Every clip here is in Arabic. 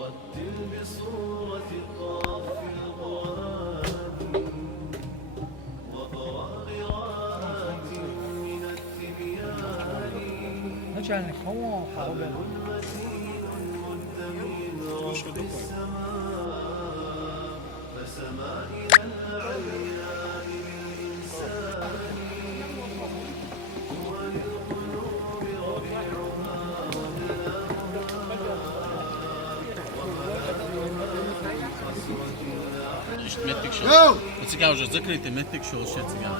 رتل بصورة قاف القرآن وقرأ قراءات من التبيان نجعل هو حبل متين مد من رب السماء فسما إلى العلياء للإنسان هو للقلوب ربيعها İşte metrik şol. Cigar już zakryty, metrik szol się cigar.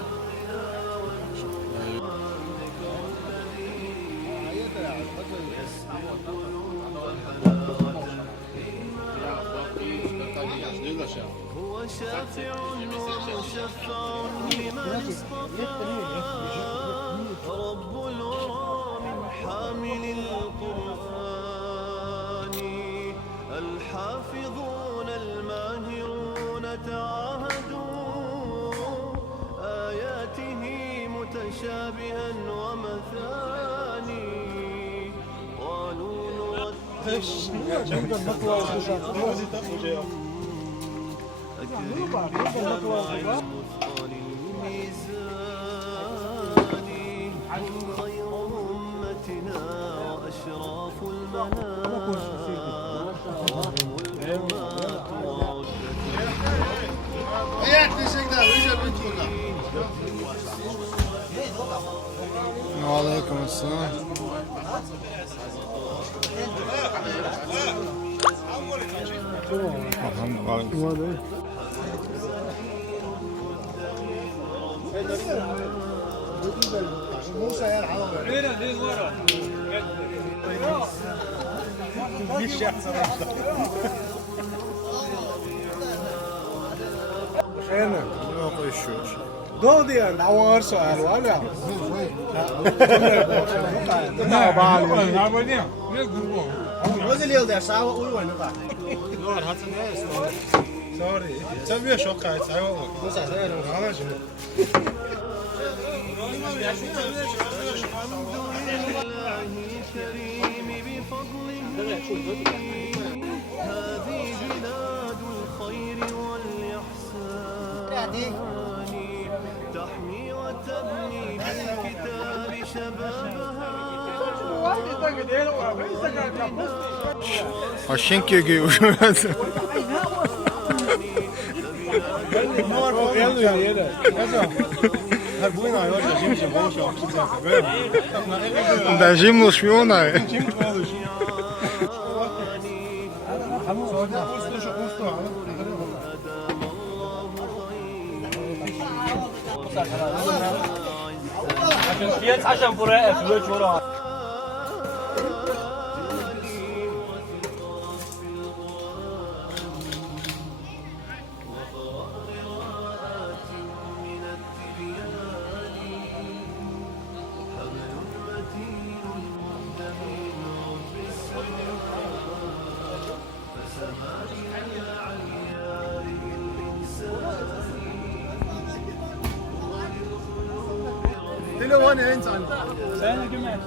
هو شافع ومشفع لمن اصطفى رب الورى من حامل القرآن الحافظون الماهرون تعاهدوا آياته متشابها ومثاني قالوا أكرم جمع المثقل الميزان خير أمتنا وأشراف المنام هم الأمات وعليكم السلام. موسى يلعب دودي عوار سؤال ولا لا بعلي وزي اليوم ده ساعة أقول وين نطلع سوري تبي شو قاعد ساعة موسى ساعة أنا شو الكريم بفضله هذه بلاد الخير والإحسان تحمي وتبني بالكتاب شبابها Ошеньки геюш. Да зимно шпиона. Jetzt hast du ein Bruder, wird schon. Telefon eins an. Seine Gemeinde.